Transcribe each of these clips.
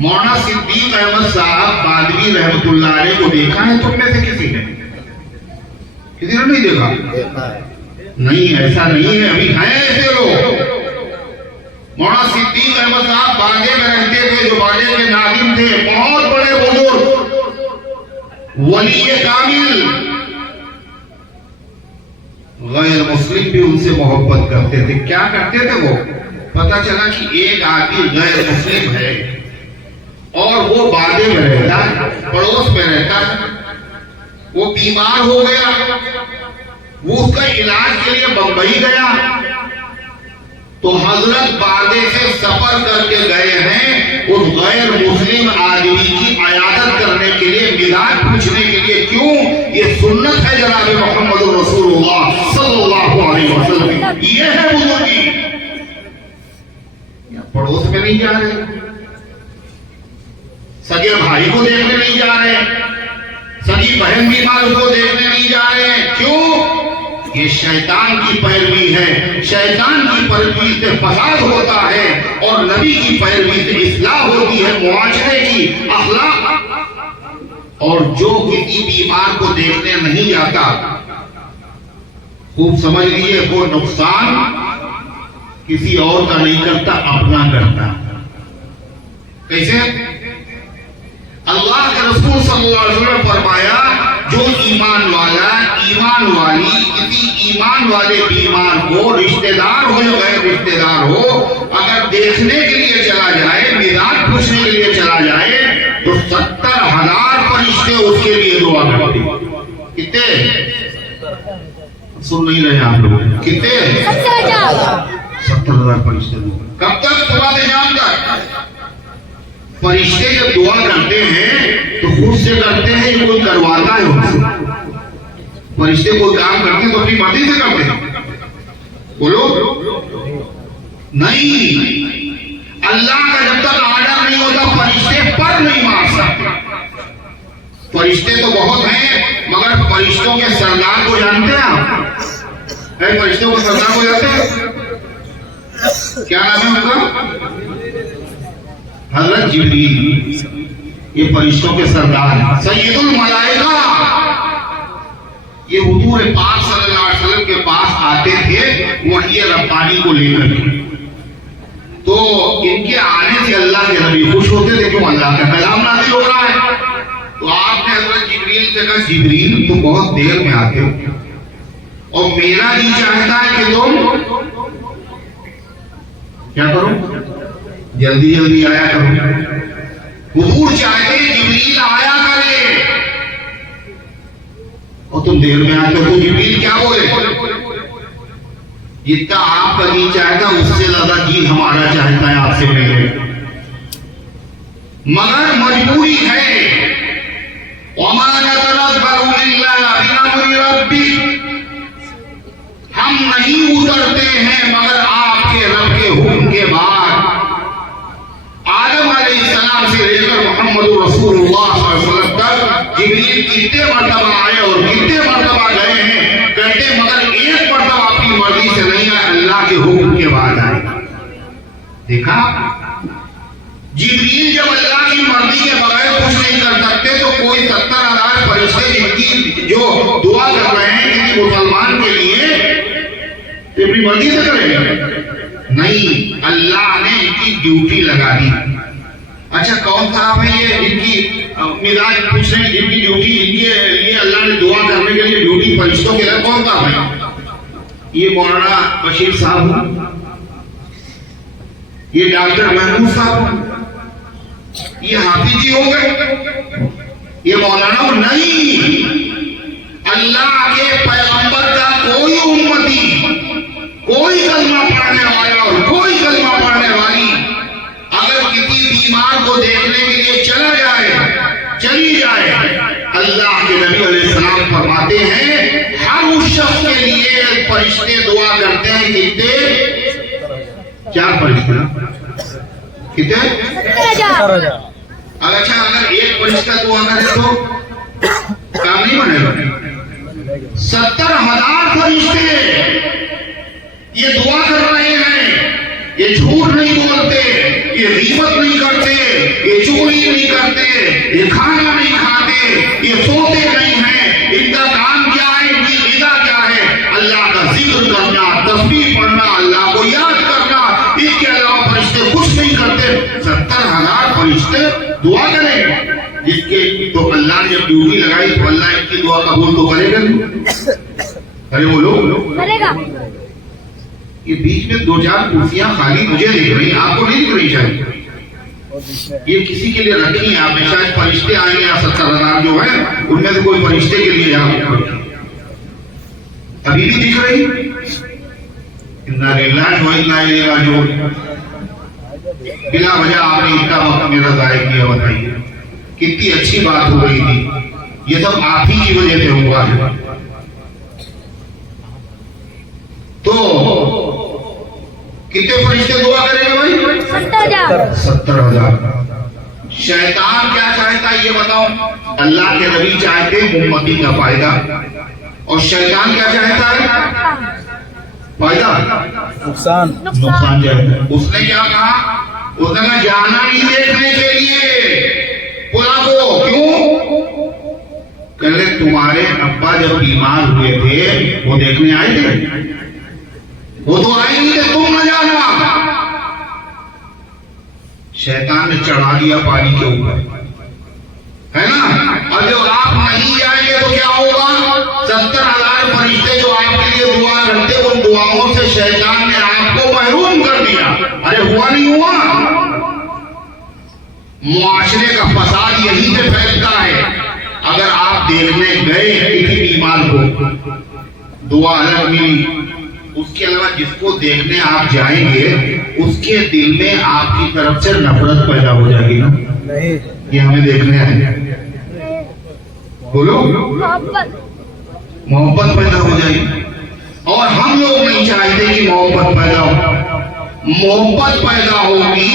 मौलाना सिद्दीक अहमद साहब बादवी रहमतुल्लाह अलैह को देखा है तुमने से किसी ने नहीं देखा? नहीं, ऐसा नहीं है, अभी हैं ऐसे लोग। मौलाना सिद्दीक अहमद साहब बांदे में रहते थे, जो बांदे के नादिम थे, बहुत बड़े बुजुर्ग वली कामिल, गैर मुस्लिम भी उनसे मोहब्बत करते थे। क्या करते थे वो? पता चला कि एक आदमी गैर मुस्लिम है और वो बांदे में रहता है, पड़ोस में रहता है, वो बीमार हो गया, वो उसका इलाज के लिए बंबई गया, तो हजरत बांदे से सफर करके गए हैं उस गैर मुस्लिम आदमी की इयादत करने के लिए, मिलाद पूछने के लिए। क्यों? ये सुन्नत है जनाब मोहम्मद रसूलुल्लाह सल्लल्लाहु अलैहि वसल्लम। ये है बुजुर्गी। पड़ोस में नहीं जा रहे, सगे भाई को देखने नहीं जा रहे, सगी बहन बीमार उसको देखने नहीं जा रहे हैं। क्यों? ये शैतान की पैरवी है। शैतान की पैरवी से फसाद होता है और नबी की पैरवी से इस्लाह होती है, मुआशरे की अखलाक। और जो किसी बीमार को देखने नहीं जाता, खूब समझ लीजिए, वो नुकसान किसी और का नहीं करता, अपना करता। कैसे? अल्लाह के रसूल सल्लल्लाहु अलैहि वसल्लम फरमाया, जो ईमान वाला, ईमान वाली किसी ईमान वाले बीमार को, रिश्तेदार हो या गैर रिश्तेदार हो, अगर देखने के लिए चला जाए, मिलाद पूछने के लिए चला जाए, तो 70,000 फरिश्ते उसके लिए दुआ करते। कितने? सुन नहीं रहे आप लोग? कितने? 70,000 फरिश्ते। कब तक? सुबह से शाम तक। फरिश्ते जब दुआ करते हैं तो खुद से करते हैं, कोई करवाता है उनसे? फरिश्ते कोई काम करते हैं तो अपनी मर्जी से करते हैं? बोलो नहीं। अल्लाह का जब तक आर्डर नहीं होता, फरिश्ते पर नहीं मार सकते। फरिश्ते तो बहुत हैं, मगर फरिश्तों के सरदार को जानते हैं आप? फरिश्तों को सरदार को जानते हैं? क्या नाम है उनका? हजरत जिब्रील। ये फरिश्तों के सरदार, सैयदुल मलाइका। ये हुजूर पाक सल्लल्लाहु अलैहि वसल्लम के पास आते थे वही रब्बानी को लेकर के। तो इनके आने से अल्लाह के नबी खुश होते थे, क्यों? अल्लाह का कलाम नाज़िल हो रहा है। तो आपने हजरत जिब्रील से कहा, जिब्रील तुम बहुत देर में आते हो और मेरा जी चाहता है कि तुम क्या करो? जल्दी जल्दी आया करो। हुजूर चाहते जिब्रील आया करे और तुम देर में आते हो। तो जिब्रील क्या बोले? जितना आपका जी चाहता उससे ज्यादा जी हमारा चाहता है आपसे मिले, मगर मजबूरी है। हम नहीं उतरते हैं मगर आपके रब के हुक्म के बाद। आदम अलैहिस्सलाम से लेकर मोहम्मद रसूलुल्लाह सल्लल्लाहु अलैहि वसल्लम तक जिब्रील कितने मर्तबा आए और कितने मर्तबा गए हैं, कहते मगर एक मर्तबा अपनी मर्जी से नहीं आए, अल्लाह के हुक्म के बाद आए। देखा, जिब्रील जब अल्लाह की मर्जी के बगैर कुछ नहीं कर सकते, तो कोई 70,000 फरिश्ते जिनकी जो दुआ कर रहे हैं किसी मुसलमान के लिए, तो अपनी मर्जी से करेंगे? नहीं, अल्लाह ने इनकी ड्यूटी लगा दी। अच्छा, कौन साहब है ये इनकी मिलाद पूछने इनकी ड्यूटी, इनके लिए अल्लाह ने दुआ करने के लिए ड्यूटी फरिश्तों के लिए कौन साहब है? ये मौलाना बशीर साहब, ये डॉक्टर महमूद साहब, ये हाफिज जी हो गए, ये मौलाना नहीं। अल्लाह के पैगंबर का कोई उम्मती, कोई कलमा पढ़ने वाला और कोई कलमा पढ़ने वाली अगर किसी बीमार को देखने के लिए चला जाए, चली जाए, अल्लाह के नबी अलैहिस्सलाम फरमाते हैं हर उस शख्स के लिए फरिश्ते दुआ करते हैं। कितने? 4 फरिश्ते। कितने? 70,000। अच्छा, अगर एक फरिश्ता दुआ करे तो काम नहीं बनेगा। 70,000 फरिश्ते ये दुआ कर रहे हैं। ये झूठ नहीं बोलते, ये गीबत नहीं करते, ये ये खाना नहीं खाते, ये सोते नहीं हैं, इनका काम क्या है, इनकी निगा क्या है, अल्लाह का जिक्र करना, तस्बीह पढ़ना, अल्लाह को याद करना, इसके अलावा फरिश्ते कुछ नहीं करते। 70,000 फरिश्ते दुआ करेंगे, जिसके तो अल्लाह ने जब ड्यूटी लगाई तो अल्लाह इनकी दुआ कबूल तो करेगा नहीं? अरे बोलो करेगा। ये बीच में 2-4 कुर्सियां खाली मुझे दिख रही, आपको नहीं दिख रही शायद, ये किसी के लिए रखी है आपने, शायद फरिश्ते आएंगे या 70,000 जो है उनमें से कोई फरिश्ते के लिए यहाँ अभी भी दिख रही। इन्ना लिल्लाहि व इन्ना इलैहि राजिऊन। बिना वजह आपने इतना वक्त मेरा जाया किया, बताइए कितनी अच्छी बात हो रही थी, ये सब आप ही की वजह से हुआ है। तो कितने फरिश्ते दुआ करेंगे भाई? 70,000। शैतान क्या चाहता है ये बताओ? अल्लाह के नबी चाहते उम्मती का फायदा, और शैतान क्या चाहता है? फायदा, नुकसान चाहता है। उसने क्या कहा? उसने कहा जाना नहीं देखने के लिए बोला को, क्यों? कहले तुम्हारे अब्बा जब बीमार हुए थे वो देखने आए थे, वो तो आए नहीं थे, तुम न जाना। शैतान ने चढ़ा दिया पानी के ऊपर, है ना? और जब आप नहीं जाएंगे तो क्या होगा? 70,000 फरिश्ते जो आपके लिए दुआ करते, उन दुआओं से शैतान ने आपको महरूम कर दिया। अरे हुआ नहीं हुआ? मुआशरे का फसाद यहीं पे फैलता है। अगर आप देखने गए किसी बीमार को, दुआ अलग मिली, उसके अलावा जिसको देखने आप जाएंगे उसके दिल में आपकी तरफ से नफरत पैदा हो जाएगी ना? नहीं, ये हमें देखने आए, बोलो मोहब्बत पैदा हो जाएगी। और हम लोग नहीं चाहते कि मोहब्बत पैदा हो। मोहब्बत पैदा होगी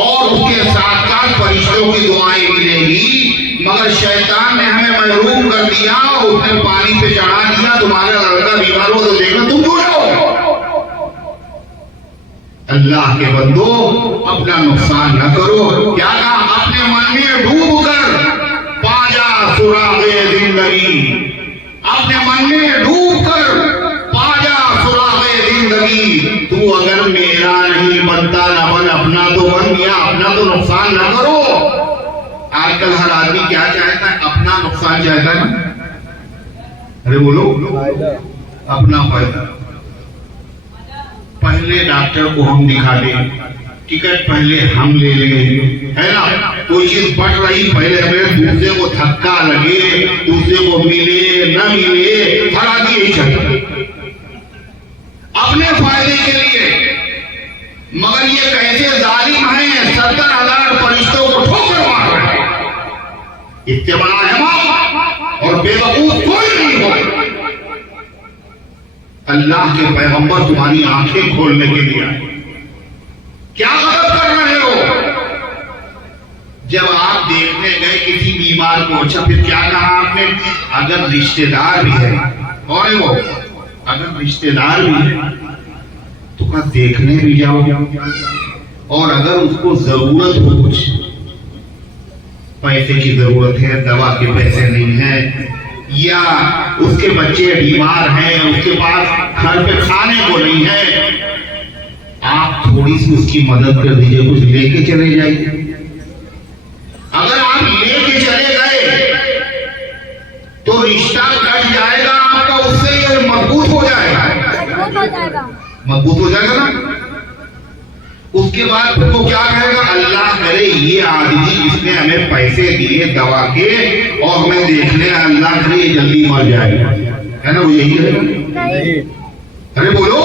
और उसके साथ साथ फरिश्तों की दुआएं मिलेगी, मगर शैतान ने हमें महरूम कर दिया, उसने पानी पे चढ़ा दिया। तुम्हारा लड़का बीमार हो तो देखना, तुम क्यों जाओ? अल्लाह के बंदो अपना नुकसान न करो। क्या कहा? अपने मन में डूब कर पाजा सुरागे जिंदगी, अपने मन में डूब कर पाजा सुरागे जिंदगी। तू अगर मेरा नहीं बनता ना बन, अपना तो बन गया, अपना तो नुकसान न करो। आजकल हर आदमी क्या चाहता है? अपना नुकसान चाहता है ना? अरे बोलो, अपना फायदा। पहले डॉक्टर को हम दिखा दें, टिकट पहले हम ले लें, है ना? कोई चीज बढ़ रही पहले हमें दूसरे को धक्का लगे, दूसरे को मिले न मिले, हर आदमी यही चाहता है अपने फायदे के लिए। मगर ये कैसे जालिम हैं, 70,000 फरिश्तों को ठोकर मार रहे हैं। इससे बड़ा है और बेवकूफ कोई नहीं हो। अल्लाह के पैगंबर तुम्हारी आंखें खोलने के लिए आए, क्या गलत कर रहे हो? जब आप देखने गए किसी बीमार को, अच्छा फिर क्या कहा आपने? अगर रिश्तेदार भी है, और वो अगर रिश्तेदार भी है तो क्या देखने भी जाओ? और अगर उसको जरूरत हो, कुछ पैसे की जरूरत है, दवा के पैसे नहीं है, या उसके बच्चे बीमार हैं, उसके पास घर पे खाने को नहीं है, आप थोड़ी सी उसकी मदद कर दीजिए, कुछ लेके चले जाइए। अगर आप लेके चले गए तो रिश्ता कट जाएगा आपका, उससे ये मजबूत हो जाएगा, मजबूत हो जाएगा ना। उसके बाद फिर वो क्या कहेगा? अल्लाह करे ये आदमी जिसने हमें पैसे दिए दवा के और हमें देखने, अल्लाह करे ये जल्दी मर जाएगा, है ना? वो यही है। अरे बोलो,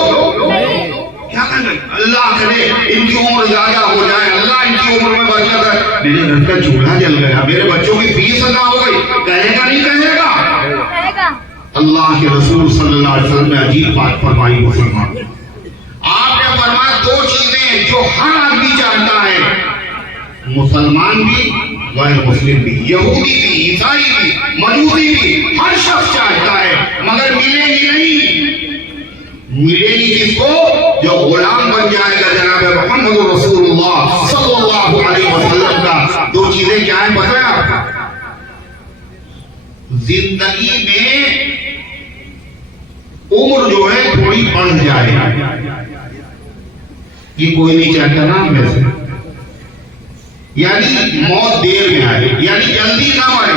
क्या कहेंगे? अल्लाह करे इनकी उम्र ज्यादा हो जाए, अल्लाह इनकी उम्र में बरकत है। मेरे घर का चूल्हा जल गया, मेरे बच्चों की फीस अदा हो गई, कहेगा नहीं कहेगा? अल्लाह के रसूल सल्लल्लाहु अलैहि वसल्लम ने अजीब बात फरमाई। मुसलमान, आपने फरमाया दो चीजें जो हर आदमी चाहता है, मुसलमान भी, गैर मुस्लिम भी, यहूदी भी, ईसाई भी, मजूसी भी, हर शख्स चाहता है, मगर मिलेगी नहीं। मिलेगी किसको? जो गुलाम बन जाएगा जनाब मोहम्मद रसूलुल्लाह सल्लल्लाहु अलैहि वसल्लम का। दो चीजें क्या है पता है आपको? जिंदगी में उम्र जो है थोड़ी बढ़ जाए, ये कोई नहीं चाहता ना में से, यानी मौत देर में आए, यानी जल्दी ना मरे,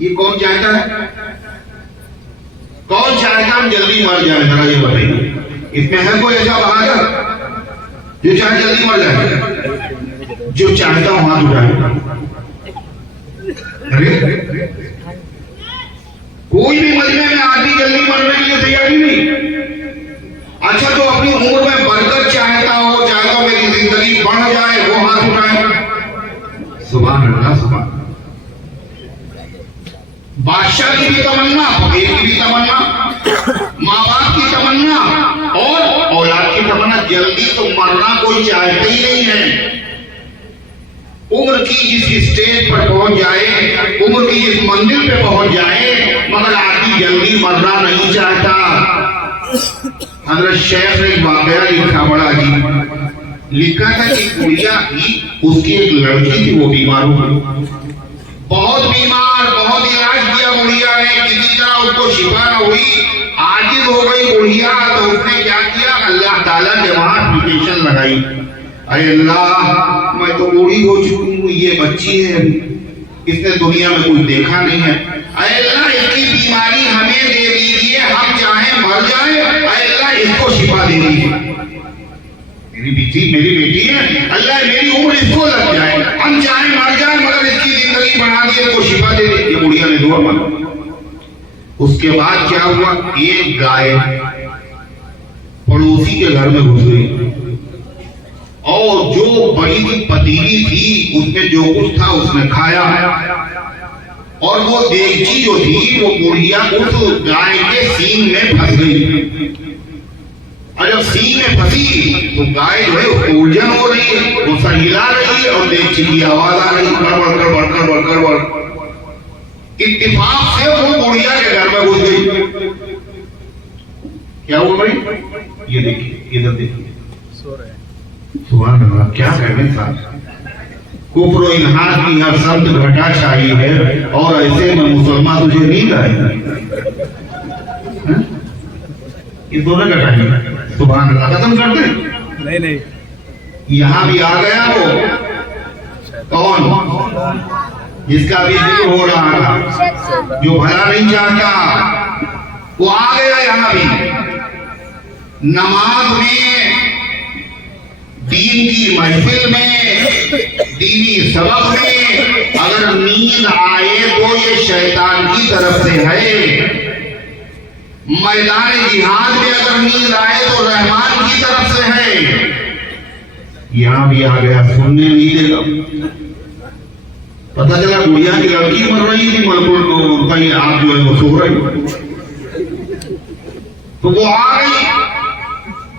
ये कौन चाहता है? कौन चाहता हम जल्दी मर जाए? जरा ये बताइए, इसमें है कोई ऐसा बहादुर जो चाहे जल्दी मर जाए? जो चाहता हूं हाथ उठाए। अरे कोई भी मजमे में आदमी जल्दी मरने के लिए तैयारी नहीं। अच्छा, तो अपनी उम्र में बरकत चाहता हो, चाहता हो मेरी जिंदगी बढ़ जाए, वो हाथ उठाए। सुभान अल्लाह, सुभान। बादशाह की भी तमन्ना, फकीर की भी तमन्ना, माँ बाप की तमन्ना और औलाद की तमन्ना, जल्दी तो मरना कोई चाहते ही नहीं है। उम्र की जिस स्टेज पर पहुंच जाए, उम्र की जिस मंजिल पे पहुंच जाए, मगर आदमी जल्दी मरना नहीं चाहता। हजरत शेख ने एक वाकया लिखा, बड़ा अजीब लिखा था कि गुड़िया ही, उसकी एक लड़की थी, वो बीमार हो गई, बहुत बीमार, बहुत इलाज किया गुड़िया ने, किसी तरह उसको शिफा न हुई, आजिज हो गई गुड़िया। तो उसने क्या किया, अल्लाह ताला के वहां एप्लीकेशन लगाई, अरे अल्लाह मैं तो बूढ़ी हो चुकी हूँ, ये बच्ची है, इसने दुनिया में कुछ देखा नहीं है, अरे अल्लाह इसकी बीमारी हमें दे दीजिए, हम चाहे मर जाए, अरे अल्लाह इसको शिफा दे दीजिए, मेरी बेटी है, अल्लाह मेरी उम्र इसको लग जाए, हम चाहे मर जाए मगर इसकी जिंदगी बढ़ा दिए, इसको शिफा दे दे। ये बुढ़िया ने दुआ मांगी। उसके बाद क्या हुआ, एक गाय पड़ोसी के घर में घुस गई और जो बड़ी सी पतीली थी उसमें जो कुछ था उसने खाया, और वो देगची जो थी वो बुढ़िया उस गाय के सींग में फंस गई। और जब सींग में फंसी तो गाय जो है उलझन हो रही है, वो हिला रही है और देगची की आवाज आ रही है, गड़बड़ गड़बड़ गड़बड़ गड़बड़। इत्तेफाक से वो बुढ़िया के घर में घुस गई। क्या हुआ भाई, ये देखिए, इधर देखिए, सुभान अल्लाह, क्या कहने साहब, कुफ्र इल्हाद की हर शब्द घटा छाई है, और ऐसे में मुसलमान तुझे नींद आएगी, ये दोनों घटाएंगे। सुभान अल्लाह, खत्म कर दे। नहीं, यहाँ भी आ गया वो कौन, जिसका भी जिक्र हो रहा था, जो भला नहीं चाहता, वो आ गया यहाँ भी। नमाज में, दीन की महफिल में, दीनी सबक में अगर नींद आए तो ये शैतान की तरफ से है। मैदान जिहाद में अगर नींद आए तो रहमान की तरफ से है। यहां भी आ गया, सुनने नहीं देगा। पता चला गुड़िया की लड़की मर रही थी, मलकुल को कहीं आप जो है वो सो रही, तो वो आ गई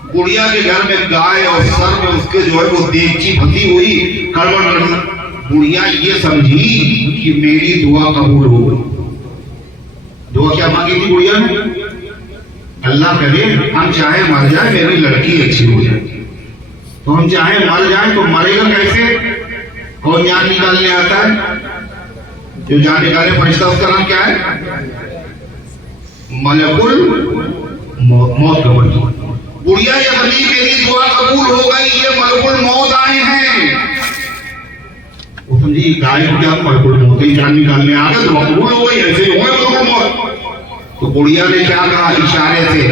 गुड़िया के घर में, गाय और सर में उसके जो है वो देगची फंसी हुई, गड़बड़। गुड़िया ये समझी कि मेरी दुआ कबूल हो गई। दुआ क्या मांगी थी गुड़िया ने, अल्लाह करे हम चाहे मर जाए, मेरी लड़की अच्छी हो जाए। तो हम चाहे मर जाए तो मरेगा कैसे, कौन जान निकालने आता है, जो जान निकाले फरिश्ता, उसका नाम क्या है, मलकुल मौत का फरिश्ता। बुढ़िया ये बनी, मेरी दुआ कबूल हो गई, ये मलकुल मौत आए हैं। वो समझी गाय क्या मलकुल मौत ही जान निकालने आ गए, दुआ कबूल हो गई, ऐसे हो गए मलकुल मौत। तो बुढ़िया ने क्या कहा इशारे से,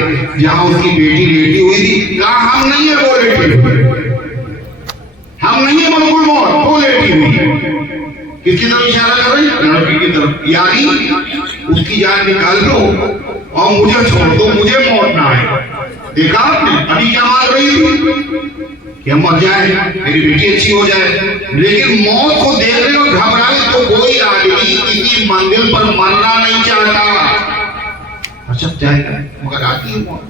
जहां उसकी बेटी लेटी हुई थी, कहा हम नहीं है वो लेटी हुई, हम नहीं है मलकुल मौत, वो लेटी हुई। किसकी तरफ इशारा कर रही, लड़की की तरफ, यानी उसकी जान निकाल दो और मुझे छोड़ दो, मुझे मौत ना आए। देखा आपने अभी क्या मांग रही थी कि हम मर जाए, मेरी बेटी अच्छी हो जाए, लेकिन मौत को देखने और घबराए तो कोई आदमी किसी मंजिल पर मरना नहीं चाहता। अच्छा चाहता है मगर आती है मौत।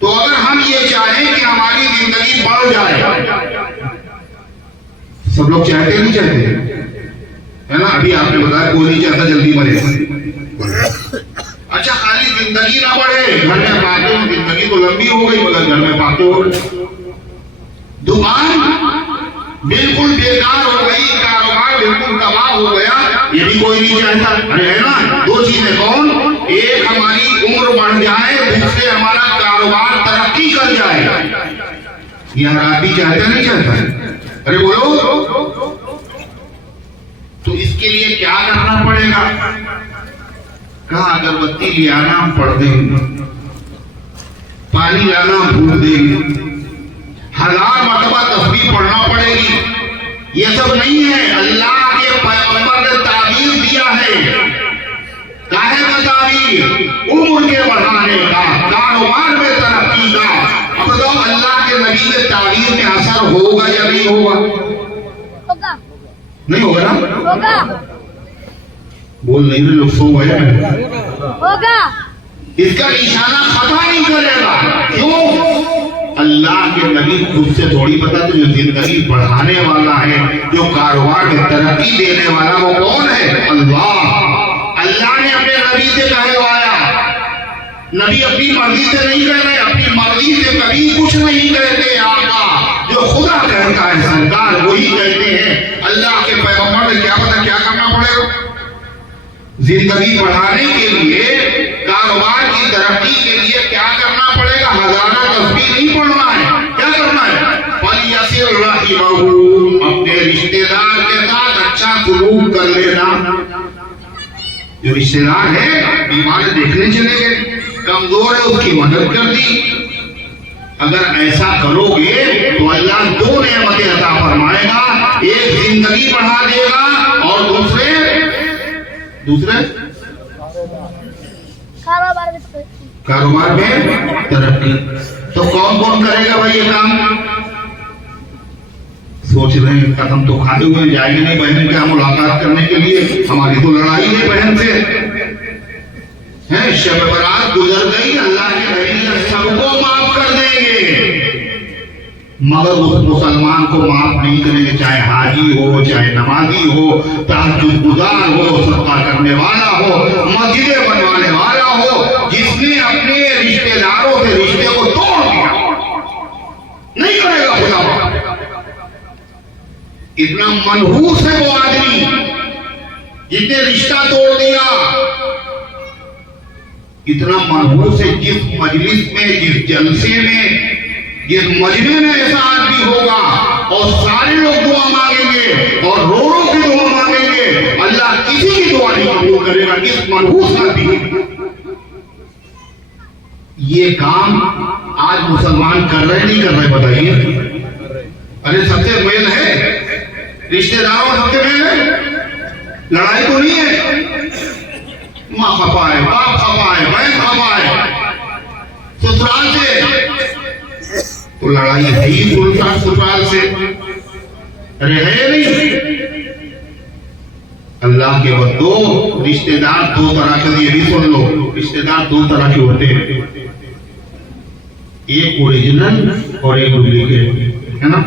तो अगर हम ये चाहें कि हमारी जिंदगी बढ़ जाए, सब लोग चाहते नहीं चाहते है ना, अभी आपने बताया कोई नहीं चाहता जल्दी मरे। अच्छा खाली जिंदगी ना बढ़े, घर में पाते हो, जिंदगी तो लंबी हो गई मगर घर में पाते हो, दुकान बिल्कुल बेकार हो गई, कारोबार बिल्कुल तबाह हो गया, ये भी कोई नहीं चाहता। अरे है ना, दो चीजें कौन, एक हमारी उम्र बढ़ जाए, दूसरे हमारा कारोबार तरक्की कर जाए। ये हर आदमी चाहता नहीं चाहता? अरे बोलो, तो इसके लिए क्या करना पड़ेगा? कहा अगरबत्ती ले आना, हम पढ़ देंगे, पानी लाना भूल देंगे, 1000 मरतबा तस्बीह पढ़ना पड़ेगी। ये सब नहीं है, अल्लाह के पैगंबर ने ताबीर दिया है। काहे का ताबीर? उम्र के बढ़ाने का, कारोबार में तरक्की का। अब बताओ, अल्लाह के नबी के ताबीर में असर होगा या नहीं होगा? होगा। नहीं होगा ना? होगा। बोल नहीं रहे लोग, सो गए। होगा। इसका निशाना खता नहीं करेगा। क्यों? अल्लाह के नबी खुद से थोड़ी पता, तो जो जिंदगी बढ़ाने वाला है, जो कारोबार में तरक्की देने वाला, वो कौन है? अल्लाह। अल्लाह ने अपने नबी से कहलवाया। नबी अपनी मर्जी से नहीं कह रहे, अपनी मर्जी से कभी कुछ नहीं कहते। आका जो खुदा कहता है, सरकार वही कहते हैं। अल्लाह के पैगंबर ने क्या पता क्या करना पड़ेगा? जिंदगी बढ़ाने के लिए, कारोबार की तरक्की के लिए क्या करना पड़ेगा? 1000 तस्बीह नहीं पढ़ना है, क्या करना है? फलियसिर रहिमहू, अपने रिश्तेदार के साथ अच्छा सलूक कर लेना। जो रिश्तेदार है, बीमार देखने चले गए, कमजोर है, उसकी मदद कर दी। अगर ऐसा करोगे तो अल्लाह 2 नेमतें अता फरमाएगा, एक जिंदगी बढ़ा देगा और दूसरे कारोबार में तरक्की। तो कौन कौन करेगा भाई ये काम? सोच रहे हैं कदम तो खाते हुए जाएंगे नहीं बहन के मुलाकात करने के लिए, हमारी तो लड़ाई है बहन से है। शब बरात गुजर गई, अल्लाह के नबी सबको माफ कर देंगे, मगर उस मुसलमान को माफ नहीं करेंगे, चाहे हाजी हो, चाहे नमाजी हो, तहज्जुद गुजार हो, सदका करने वाला हो, मस्जिदें बनवाने वाला हो, जिसने अपने रिश्तेदारों से रिश्ते को तोड़ दिया, नहीं करेगा खुदा। इतना मनहूस है वो आदमी जिसने रिश्ता तोड़ दिया। इतना मनहूस है, जिस मजलिस में, जिस जलसे में, जिस मजमे में ऐसा आदमी होगा और सारे लोग दुआ मांगेंगे और रो रो के दुआ मांगेंगे, अल्लाह किसी की दुआ नहीं कबूल करेगा। इस मनहूस आदमी, ये काम आज मुसलमान कर रहे नहीं कर रहे बताइए? अरे सबसे मेल है, रिश्तेदारों सबसे मेल है, लड़ाई तो नहीं है। माँ खपा है, बाप खपा है, बहन खपा है, ससुराल से तो लड़ाई है ही ससुराल से। अरे है नहीं? अल्लाह के बाद 2 रिश्तेदार 2 तरह के, ये भी सुन लो, रिश्तेदार 2 तरह के होते हैं, एक ओरिजिनल और एक डुप्लीकेट, है ना?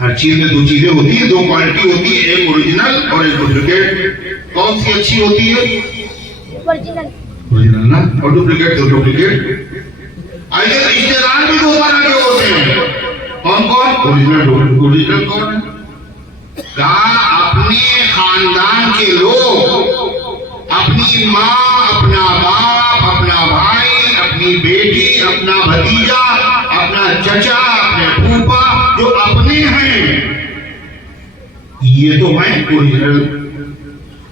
हर चीज में 2 चीजें होती है, 2 क्वालिटी होती है, एक ओरिजिनल और एक डुप्लीकेट। कौन सी अच्छी होती है? ओरिजिनल ना, और डुप्लीकेट तो डुप्लीकेट। ऐसे रिश्तेदार भी 2 तरह के होते हैं। कौन कौन? ओरिजिनल। ओरिजिनल कौन है? कहा अपने खानदान के लोग, अपनी माँ, अपना बाप, अपना भाई, अपनी बेटी, अपना भतीजा, अपना चचा, अपने फूफा, जो अपने हैं, ये तो है ओरिजिनल।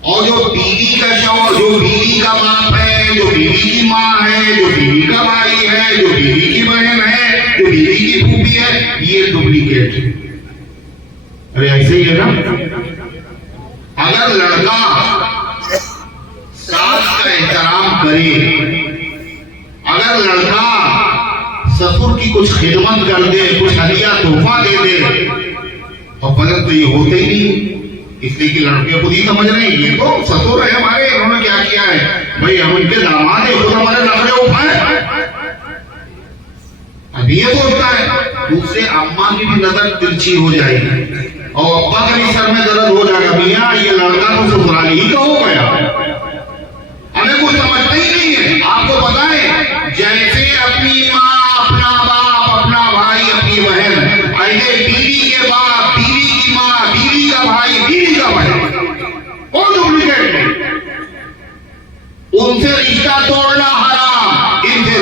और जो बीवी का शौहर, जो बीवी का बाप है, जो बीवी की माँ है, जो बीवी का भाई है, जो बीवी की बहन है, जो बीवी की फूफी है, ये डुप्लीकेट। अरे ऐसे ही है ना? अगर लड़का सास का एहतराम करे, अगर लड़का ससुर की कुछ खिदमत कर दे, कुछ हदिया तोहफा दे दे, और बदल तो ये होते ही नहीं, इसलिए कि लड़के खुद ही समझ रहे हैं ये तो ससुर है हमारे, इन्होंने क्या किया है भाई, हम उनके दामाद है, खुद हमारे नखरे उठाए। अब ये सोचता है, दूसरे अम्मा की भी नजर तिरछी हो जाएगी और अब्बा के भी सर में दर्द हो जाएगा, मियां ये लड़का तो ससुराली ही तो हो गया। हमें कुछ समझते ही नहीं है। आपको पता है, जैसे अपनी माँ, अपना बाप, अपना भाई, अपनी बहन, ऐसे बीवी के बाप, बीवी की माँ, बीवी का भाई, बीवी का और डुप्लीकेट नहीं। उनसे रिश्ता तोड़ना हराम, इनसे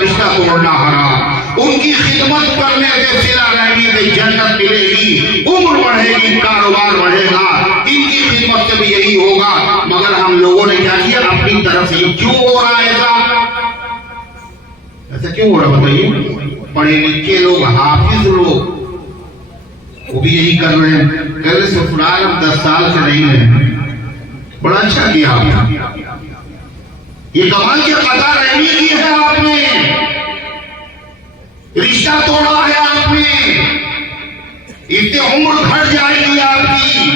रिश्ता तोड़ना हराम। उनकी खिदमत करने से सिला रहने से जन्नत मिलेगी, उम्र बढ़ेगी, कारोबार बढ़ेगा। इनकी खिदमत से भी यही होगा। मगर हम लोगों ने क्या किया अपनी तरफ से? क्यों हो रहा है ऐसा क्यों हो रहा बताइए? पढ़े लिखे लोग, हाफिज लोग, वो भी यही कर रहे हैं। कह रहे ससुराल हम 10 साल से नहीं है। बड़ा अच्छा किया आपने, ये कमाल की कता रहमी की है आपने, रिश्ता तोड़ा है आपने, इतनी उम्र घट जाएगी आपकी,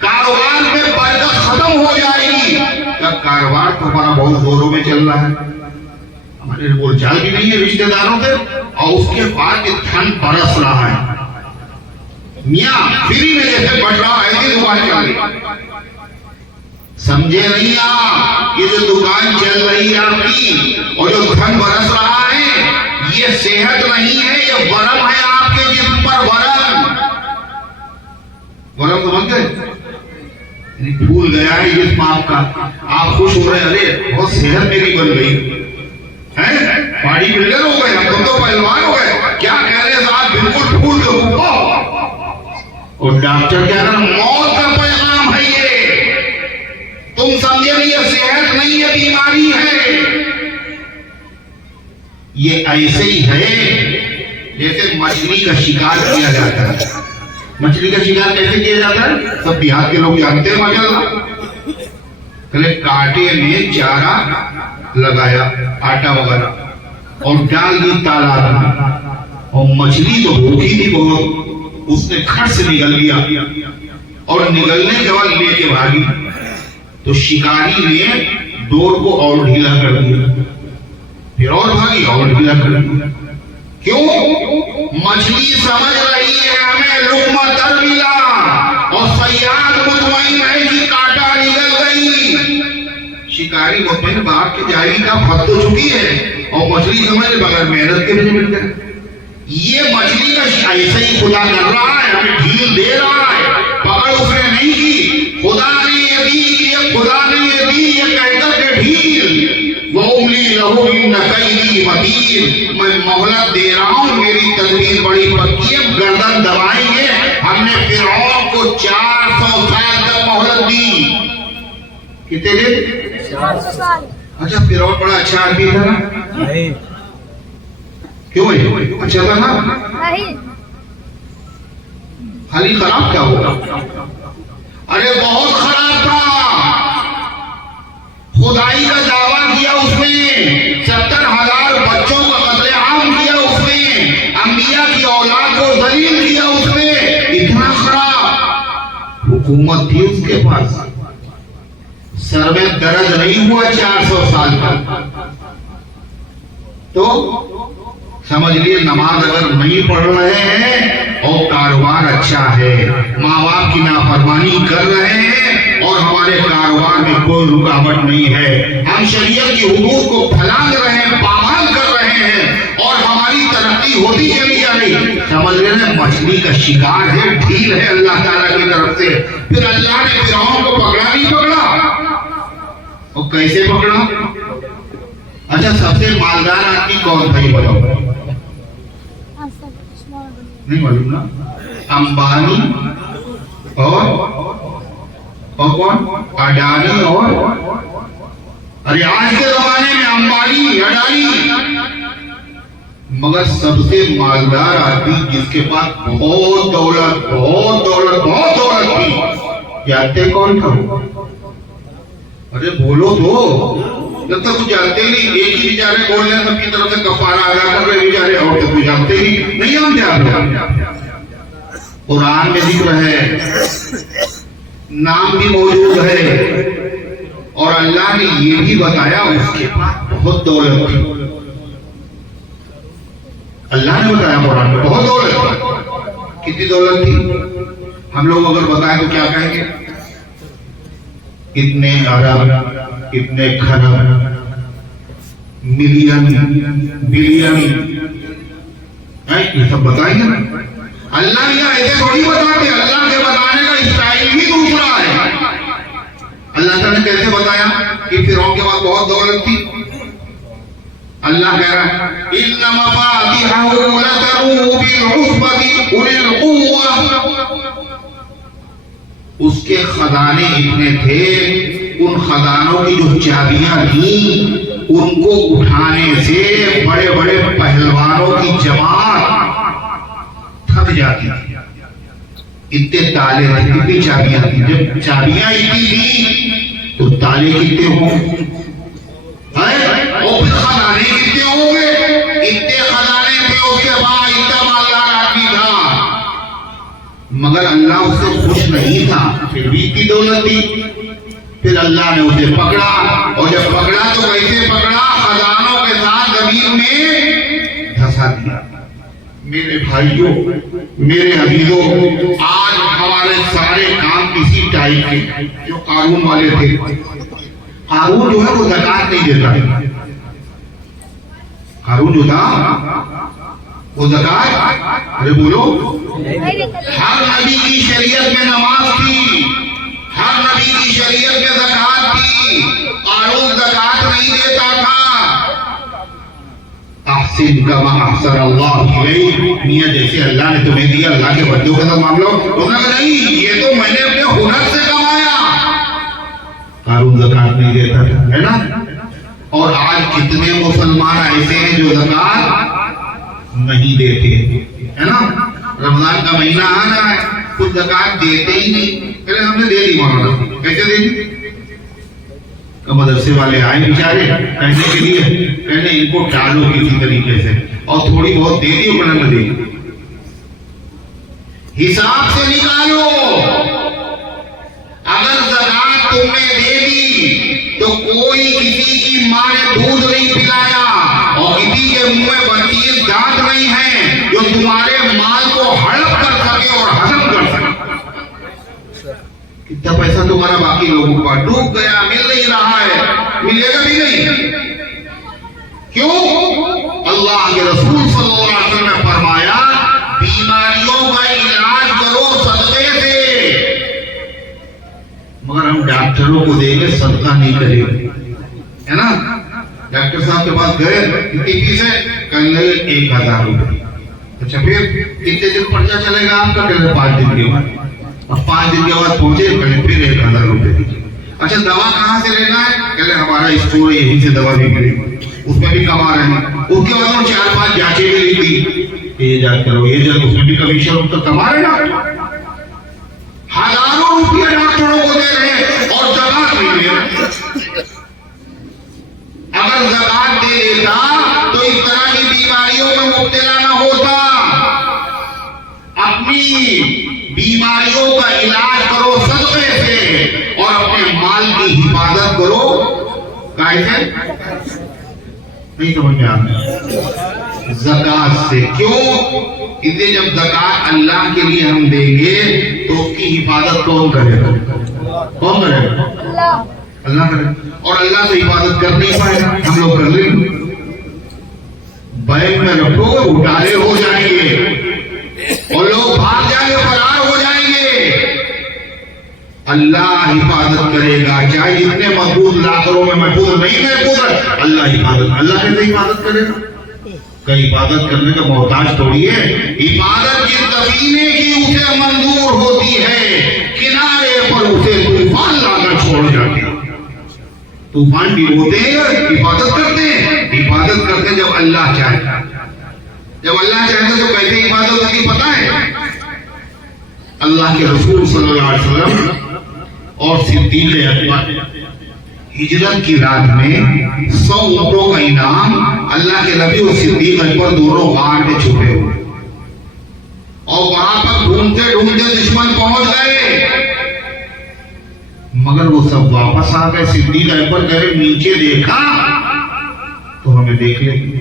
कारोबार में बरकत खत्म हो जाएगी। तब कारोबार तो हमारा बहुत जोरों में चल रहा है, हमारे बोलचाल भी नहीं है रिश्तेदारों से, और उसके बाद ठंड बरस रहा है। मियाँ फ्री में जैसे बढ़ रहा है ऐसी दुकान चल रही, समझे नहीं आप? ये जो दुकान चल रही है आपकी और जो धन बरस रहा है, ये सेहत नहीं है, ये वरम है आपके जिस्म पर। वरम वरम समझ गए? फूल गया है जिस्म आपका, आप खुश हो रहे हैं, अरे बहुत सेहत मेरी बन गई है, बॉडी बिल्डर हो गए, हम तो पहलवान हो गए। क्या कह रहे साहब? बिल्कुल फूल दो। और डॉक्टर क्या कर, मौत का पैगाम है ये, तुम समझे नहीं, ये सेहत नहीं है, बीमारी है। ये ऐसे ही है जैसे मछली का शिकार किया जाता है। मछली का शिकार कैसे किया जाता है? सब बिहार के लोग जानते हैं। माशाल्लाह, पहले कांटे में चारा लगाया, आटा वगैरह, और डाल दी तालाब में, और मछली तो भूखी थी बहुत, उसने खट से निकल गया, और निकलने के बाद लेके भागी। तो शिकारी ने डोर को और ढीला कर दिया, फिर और भागी और ढीला कर दिया। क्यों? मछली समझ रही है हमें लुक़्मा दर मिला, और सयाद मुतमईन है कि कांटा निकल गई। शिकारी मुतमईन बाप के जाएगी का फत तो चुकी है, और मछली समझ बगैर मेहनत के भी मिल गए। ये मछली का ऐसे ही खुदा कर रहा है, हमें ढील दे रहा है। पकड़ उसने नहीं की, खुदा ने ये दी, ये खुदा ने ये दी, ये कहकर के ढील। वो उंगली लहू इन कैदी मतीन, मैं मोहलत दे रहा हूं, मेरी तदबीर बड़ी पक्की है, गर्दन दबाएंगे। हमने फिरौन को 400 साल तक मोहलत दी। कितने दिन? 400 साल। अच्छा, फिरौन बड़ा अच्छा आदमी था ना? क्यों है? अच्छा था ना? नहीं, खाली खराब क्या होगा? अरे बहुत खराब था। खुदाई का दावा किया उसने, 70,000 बच्चों का कत्लेआम किया उसने, अंबिया की औलाद को जलील किया उसने। इतना खराब हुकूमत थी उसके पास, सर में दर्द नहीं हुआ 400 साल तक। तो समझ लिए, नमाज अगर नहीं पढ़ रहे हैं और कारोबार अच्छा है, माँ बाप की नाफरमानी कर रहे हैं और हमारे कारोबार में कोई रुकावट नहीं है, हम शरीयत की हुकूक को फैलांग रहे हैं, पामाल कर रहे हैं, और हमारी तरक्की होती चली जा रही। समझ रहे, मछली का शिकार है, ढील है अल्लाह ताला की तरफ से। फिर अल्लाह ने फिरौन को पकड़ा नहीं पकड़ा? और कैसे पकड़ा? अच्छा, सबसे मालदार आदमी कौन था ये बताओ? नहीं मालूम ना? अंबानी और कौन? अडानी। और अरे आज के जमाने में अंबानी, अडानी, मगर सबसे मालदार आदमी जिसके पास बहुत दौलत थी, जानते कौन था? अरे बोलो तो, जब तक कुछ जानते ही नहीं, एक ही बेचारे बोल रहे हैं, सबकी तरफ से कफारा अदा कर रहे बेचारे, और तो कुछ जानते ही नहीं। हम जानते, कुरान में जिक्र है, नाम भी मौजूद है, और अल्लाह ने ये भी बताया उसके पास बहुत दौलत थी। अल्लाह ने बताया कुरान में बहुत दौलत थी। कितनी दौलत थी? हम लोग अगर बताएं तो क्या कहेंगे? इतने अरब, इतने खरब, मिलियन, बिलियन, ये सब बताएंगे ना। अल्लाह या ऐसे थोड़ी बताते, अल्लाह के बताने का स्टाइल ही दूसरा है। बताया कि फिरौन के पास बहुत दौलत थी। अल्लाह कह रहा है इन्ना मफातिहहु लतनू बिल उलिल कुव्वा, उसके खजाने इतने थे, उन खजानों की जो चाबियां थी उनको उठाने से बड़े बड़े पहलवानों की जमात थक जाती थी। इतने ताले थे, कितनी चाबियां थी। जब चाबियां इतनी थी तो ताले कितने होंगे, और फिर खजाने कितने होंगे, इतने खजाने थे। उसके बाद इतना मालदार आदमी था, मगर अल्लाह उससे खुश नहीं था, फिर भी इतनी दौलत थी। फिर अल्लाह ने उसे पकड़ा, और जब पकड़ा तो कैसे पकड़ा, खजानों के साथ जमीन में धंसा दिया। मेरे भाइयों, मेरे अजीजों, आज हमारे सारे काम किसी टाइप के, जो कानून वाले थे, कानून जो है वो ज़कात नहीं देता। कानून जो था वो ज़कात, अरे बोलो, हर नबी की शरीयत में नमाज थी, हर नबी की शरीयत में ज़कात थी, कानून ज़कात नहीं देता था। अहसिन कमा अहसन अल्लाह इलैक, मियां जैसे अल्लाह ने तुम्हें दिया, अल्लाह के बंदों के साथ मांग लो। उसने कहा नहीं, ये तो मैंने अपने हुनर से कमाया। कानून ज़कात नहीं देता था, है ना। और आज कितने मुसलमान ऐसे हैं जो ज़कात नहीं देते, है ना। रमजान का महीना आ रहा है, कुछ ज़कात देते ही नहीं। पहले हमने दे दी मौलाना, कैसे दे दी, मदरसे वाले आए बेचारे कहने के लिए, कहने इनको डालो किसी तरीके से, और थोड़ी बहुत दे दी, अपना न दे, हिसाब से निकालो। अगर ज़कात तुमने दे दी तो कोई किसी की मां ने दूध नहीं पिलाया, और किसी के मुंह में 32 दांत नहीं है जो तुम्हारे माल को हड़प कर सके और हजम कर सके। कितना पैसा तुम्हारा बाकी लोगों का डूब गया, मिल नहीं रहा है, मिलेगा भी नहीं। क्यों? अल्लाह के रसूल सल्लल्लाहु अलैहि वसल्लम ने फरमाया, बीमारियों का इलाज करो सदके से, मगर हम डॉक्टरों को देंगे, सदका नहीं करेंगे, है ना। डॉक्टर साहब के पास गए, कितनी फीस है, कल 1000 रुपये। अच्छा, फिर कितने दिन पर्चा चलेगा आपका, कल 5 दिन के बाद। और 5 दिन के बाद पहुंचे, पहले फिर 1000 रुपए दीजिए। अच्छा, दवा कहाँ से लेना है, कहले हमारा स्टोर यहीं से दवा भी मिलेगी, उसमें भी कमा रहे हैं। उसके बाद हम 4-5 जांचें भी ली थी, ये जांच करो, ये जांच, उसमें भी कमीशन तो कमा रहे ना। हजारों रुपये डॉक्टरों को दे रहे हैं और ज़कात नहीं दे रहे। अगर ज़कात दे देता तो इस तरह की बीमारियों में मुब्तला ना होता। अपनी बीमारियों का इलाज करो सदके से, और अपने माल की हिफाजत करो कैसे, नहीं समझ में आता, ज़कात से। क्यों? इसलिए जब ज़कात अल्लाह के लिए हम देंगे तो उसकी हिफाजत कौन करेगा, कौन करेगा, अल्लाह करेगा। और अल्लाह से हिफाजत कर नहीं पाएगा, हम लोग कर लेंगे। बैंक में रखोगे, घोटाले हो जाएंगे और लोग भाग जाएंगे, फरार हो जाएंगे। अल्लाह हिफाजत करेगा, चाहे जितने महफूज लाखों में महफूज नहीं महफूज है, अल्लाह हिफाजत। अल्लाह कैसे हिफाजत करेगा, कहीं हिफाजत करने का मोहताज थोड़ी है। हिफाजत जिस सफीने की उसे मंजूर होती है, किनारे पर उसे तूफान लाकर छोड़ जाते हैं। तूफान भी होते हैं, हिफाजत करते हैं, हिफाजत करते हैं जब अल्लाह चाहे। जब अल्लाह चाहते तो कैसे हिफाजत होती पता है। अल्लाह के रसूल सल्लल्लाहु अलैहि वसल्लम और सिद्दीक़ अकबर हिजरत की रात में 100 ऊंटों का इनाम, अल्लाह के नबी और सिद्दीक़ अकबर दोनों गार में छुपे हुए, और वहां पर ढूंढते ढूंढते दुश्मन पहुंच गए, मगर वो सब वापस आ गए। सिद्दीक़ अकबर कहे नीचे देखा तो हमें देख लेंगे।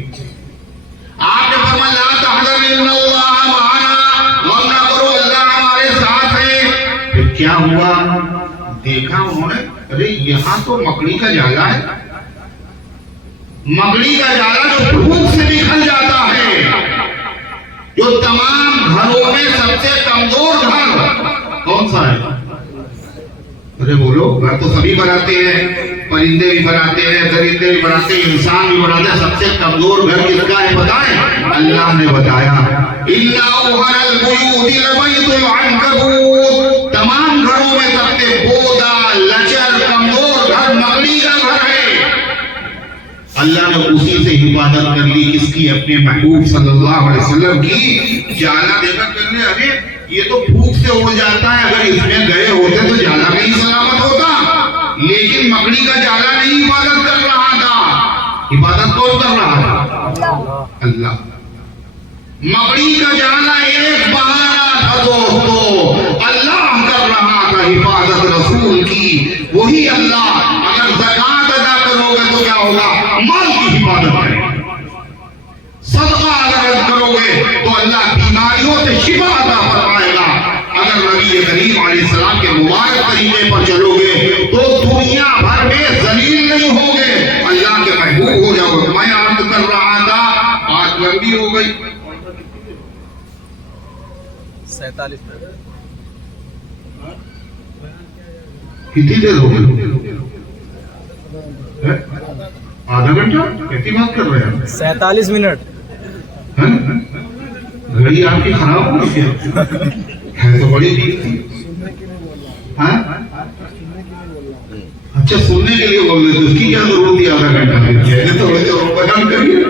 आपने फरमाया ला तहज़न इन्नल्लाह मअना, गम ना करो, अल्लाह हमारे साथ है। फिर क्या हुआ, देखा उन्होंने, अरे यहाँ तो मकड़ी का जाला है, मकड़ी का जाला जो भूख से निकल जाता है, जो तमाम घरों में सबसे कमजोर घर कौन सा है, अरे बोलो, घर तो सभी बनाते हैं, परिंदे भी बनाते हैं, दरिंदे भी बनाते हैं, इंसान भी बनाते हैं। सबसे कमजोर घर किसका है बताएं? अल्लाह ने बताया, तमाम घरों में सबसे बोदा, लचर, कमजोर घर मकड़ी का घर है। अल्लाह ने उसी से हिफाजत कर ली, किसकी? अपने महबूब सल्लल्लाहु अलैहि वसल्लम की। जाला देखकर करने, अरे ये तो भूख से उड़ जाता है, अगर इसमें गए होते तो जाला में ही सलामत होता। लेकिन मकड़ी का जाला नहीं हिफाजत कर रहा था। हिफाजत कौन कर रहा था? अल्लाह। मकड़ी का जाला एक बहाना था दोस्तों, अल्लाह कर रहा था हिफाजत रसूल की। वही अल्लाह, अगर ज़कात अदा करोगे तो क्या होगा? माल की हिफाजत करेगा। सदका अगर करोगे तो अल्लाह बीमारियों से शिफा अदा फरमाएगा। अगर नबी करीम अलैहिस्सलाम के मुबारक तरीके पर चलोगे तो दुनिया भर में जलील नहीं होगे, अल्लाह के महबूब हो जाओगे। मैं अर्ज कर रहा था, आज लंबी हो गई 47 मिनट। कितनी देर हो गई? आधा घंटा? कैसी बात कर रहे हैं? 47 मिनट। घड़ी आपकी खराब हो गई है तो बड़ी ठीक। हाँ, अच्छा सुनने के लिए बोल रहे थे, उसकी क्या जरूरत थी आधा घंटा? तो बयान करिए।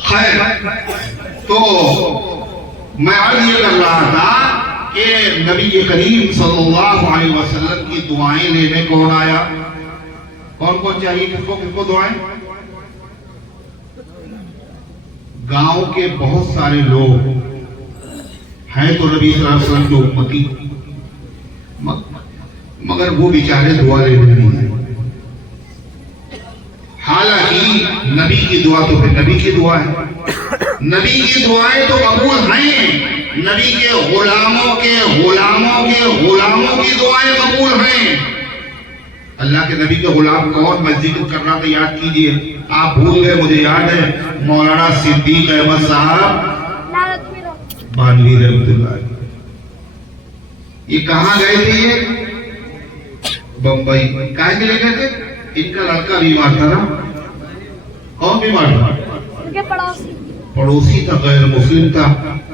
खैर, तो मैं अर्ज ये कर रहा था कि नबी करीम सल्लल्लाहु अलैहि वसल्लम की दुआएं लेने कौन आया? कौन कौन चाहिए? किसको किसको दुआएं? गांव के बहुत सारे लोग हैं तो नबी सल्लल्लाहु अलैहि वसल्लम के उम्मती, मगर वो बेचारे दुआ लेने नहीं है। हालांकि नबी की दुआ तो फिर नबी की दुआ है, नबी की दुआएं तो कबूल हैं। नबी के गुलामों के गुलामों के गुलामों की दुआएं कबूल हैं। अल्लाह के नबी के गुलाम कौन? मैं जिक्र कर रहा था, याद कीजिए। आप भूल गए, मुझे याद है। मौलाना सिद्दीक अहमद साहब बानवी रहमतुल्लाह। ये कहाँ गए थे? ये बम्बई। काहे के लिए गए थे? इनका लड़का बीमार था ना। कौन बीमार था? उनके पड़ोसी। पड़ोसी था, गैर मुस्लिम था।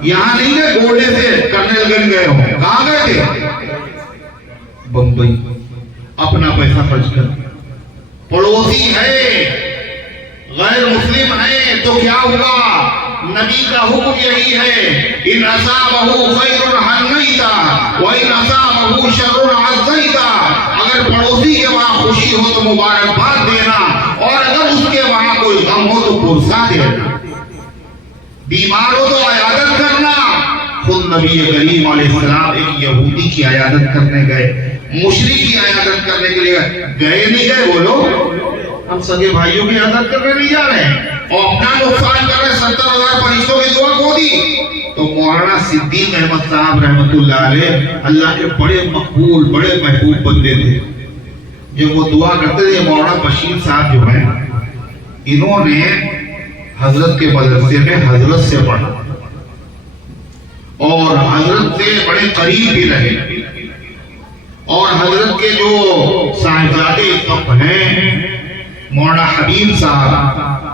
यहाँ नहीं गए गोल्डे से कर्नलगंज गए हो। कहाँ गए थे? बम्बई। अपना पैसा खर्च कर। पड़ोसी है, गैर मुस्लिम है, तो क्या हुआ? नबी का हुक्म यही है, इन असाबहु खैरुन हन्नैता व इन असाबहु शर्रुन अज़ैता। अगर पड़ोसी के वहां खुशी हो तो मुबारकबाद देना, और अगर उसके वहां कोई गम हो तो पुरसा देना। बीमार हो तो इयादत करना। खुद नबी करीम अलैहिस्सलाम एक यहूदी की इयादत करने गए, मुशरिक की इयादत करने के लिए गए। नहीं गए? बोलो, हम सगे भाइयों की इयादत करने नहीं जा रहे हैं और अपना नुकसान कर रहे। 70,000 फरिश्तों की दुआ खो दी। तो मौलाना सिद्दीक अहमद साहब रहमतुल्लाह अलैह अल्लाह के बड़े मकबूल, बड़े महबूब बंदे थे। जब वो दुआ करते थे, मौलाना बशीर साहब जो है, इन्होंने हजरत के मदरसे में हजरत से पढ़ा और हजरत से बड़े करीब भी रहे। और हजरत के जो साहिबजादे इस वक्त हैं, मौलाना हबीब साहब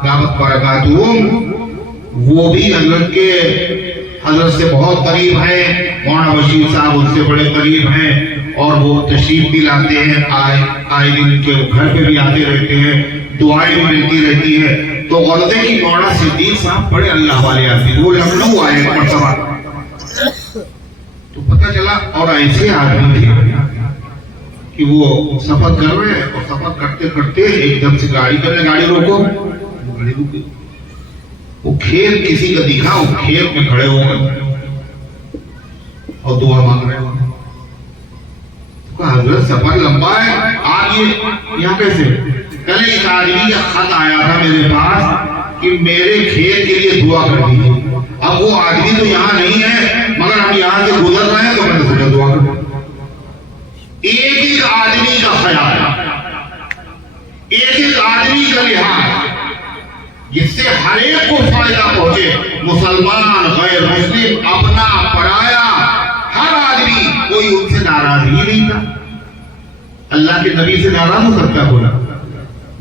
दावत बरकातुहुम, वो भी हजरत से बहुत करीब हैं। मौलाना बशीर साहब उनसे बड़े करीब हैं और वो तशरीफ भी लाते हैं, आए दिन के घर पे भी आते रहते हैं, दुआएं भी मिलती रहती है। तो गौरत है कि मौलाना सिद्दीक साहब बड़े अल्लाह वाले आदमी, वो लखनऊ आए एक मरतबा, तो पता चला। और ऐसे आदमी थे कि वो सफर कर रहे हैं और सफर करते करते एकदम से गाड़ी रोको, गाड़ी रुकी। वो खेत किसी का दिखा, वो खेत में खड़े हो गए और दुआ मांग रहे हैं। तो हजरत सफर लंबा है, आप ये यहाँ कैसे? कल एक आदमी का खत आया था मेरे पास कि मेरे खेत के लिए दुआ कर दीजिए। अब वो आदमी तो यहाँ नहीं है, मगर हम यहाँ से गुजर रहे हैं, तो मैंने सोचा दुआ कर। एक एक आदमी का ख्याल, एक एक आदमी का लिहाज, जिससे हर एक को फायदा पहुंचे। मुसलमान, गैर मुस्लिम, अपना, पराया, हर आदमी, कोई उनसे नाराज ही नहीं था। अल्लाह के नबी से नाराज हो सकता बोला?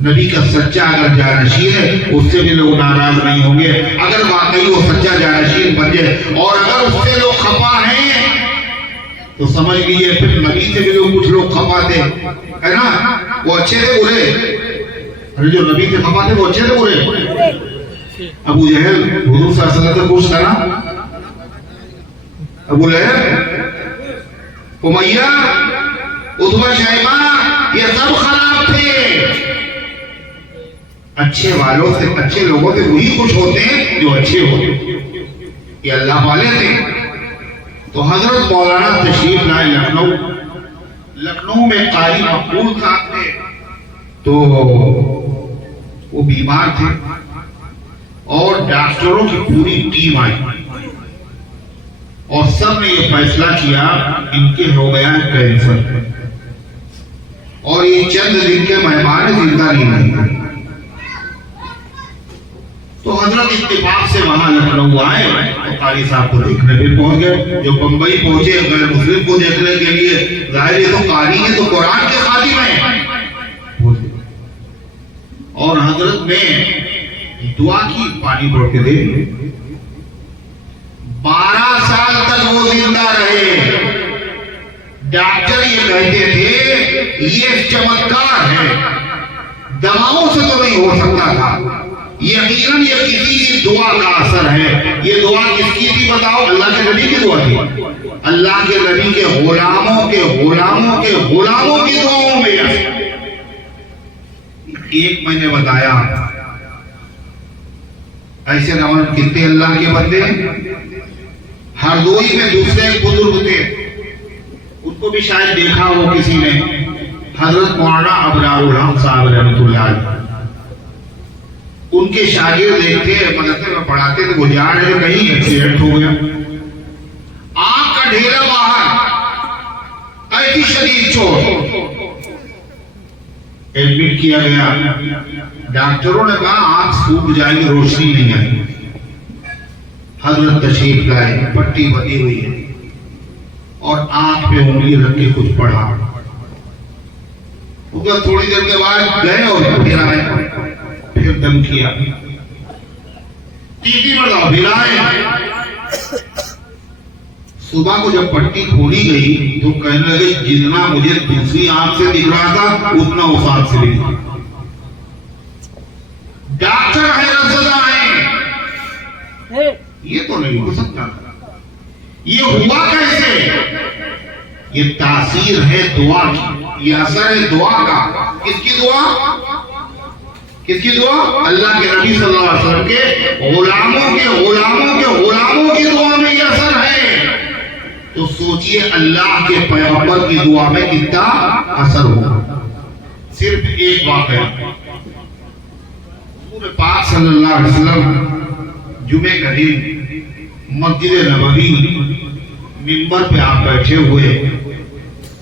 नबी का सच्चा अगर जानशीन है उससे भी लोग नाराज नहीं होंगे। अगर वाकई वो सच्चा जानशीन बन जाए और अगर उससे लोग खफा हैं तो समझ लीजिए फिर नबी से भी लोग कुछ लोग खफा थे, है ना? वो अच्छे थे बुरे? अरे जो नबी से खफा थे वो अच्छे थे बुरे? अबू जहल हुजूर सल्लल्लाहु अलैहि वसल्लम से पूछ लेना, अबू लहब, उमैया, उतबा, शैबा, ये सब खराब थे। अच्छे वालों से, अच्छे लोगों से वही खुश होते हैं जो अच्छे होते, ये अल्लाह वाले थे। तो हजरत मौलाना तशरीफ लाए लखनऊ। लखनऊ में कारी मकबूल साहब थे, तो वो बीमार थे और डॉक्टरों की पूरी टीम आई और सब ने ये फैसला किया इनके हो गया है कैंसर और ये चंद दिन के मेहमान जिंदा नहीं रहेंगे। तो हजरत इत्तेफाक से वहां लखनऊ आए तो कारी साहब को देखने भी पहुंच गए। जो बंबई पहुंचे गैर मुस्लिम को देखने के लिए, जाहिर है तो कारी है तो कुरान के खादिम है। और हजरत ने दुआ की, पानी पड़ के दे। 12 साल तक वो जिंदा रहे। डॉक्टर ये कहते थे ये चमत्कार है, दवाओं से तो नहीं हो सकता था। यकीनन ये किसी की दुआ का असर है। ये दुआ किसकी थी बताओ? अल्लाह के नबी की दुआ थी। अल्लाह के नबी के गुलामों के गुलामों के गुलामों की दुआओं में। एक मैंने बताया ऐसे नवाज कितने अल्लाह के बंदे। हरदोई में दूसरे एक बुजुर्ग थे, उनको भी शायद देखा हो किसी ने, हजरत मौलाना अबरारुल हक साहब रहमतुल्लाह। उनके शागिर्द देखते मदरसे में पढ़ाते थे, वो जा रहे थे कहीं, एक्सीडेंट हो गया, आंख का ढेरा बाहर, ऐसी शदीद चोट, एडमिट किया गया। डॉक्टरों ने कहा आंख सूख जाएगी, रोशनी नहीं आएगी। हजरत तशरीफ लाए, पट्टी बंधी हुई है और आंख पे उंगली रख के कुछ पढ़ा। उधर थोड़ी देर के बाद गए और फिर आए, फिर दम किया, तीसरी मरतबा बिलाए। सुबह को जब पट्टी खोली गई तो कहने लगे जितना मुझे दूसरी आंख से दिख रहा था उतना उस आंख से दिख रहा। डॉक्टर है, ये तो नहीं हो सकता। ये हुआ कैसे? ये तासीर है दुआ की, ये असर है दुआ का। किसकी दुआ? किसकी दुआ? अल्लाह के नबी सल्लल्लाहु अलैहि वसल्लम के गुलामों के गुलामों के गुलामों की दुआ में ये असर है। तो सोचिए अल्लाह के पैगंबर की दुआ में कितना असर होगा। सिर्फ एक वाक़या, हुज़ूर पाक सल्लल्लाहु अलैहि वसल्लम जुमे का दिन मस्जिद नबवी मिंबर पे आप बैठे हुए,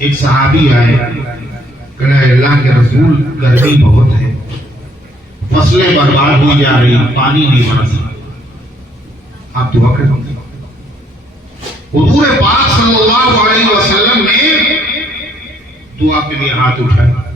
एक सहाबी आए, कहना अल्लाह के रसूल गर्मी बहुत है, फसलें बर्बाद हुई जा रही, पानी नहीं बरस रहा, आप दुआ करें। हुज़ूर पाक सल्लल्लाहु अलैहि वसल्लम ने दुआ के लिए हाथ उठाया।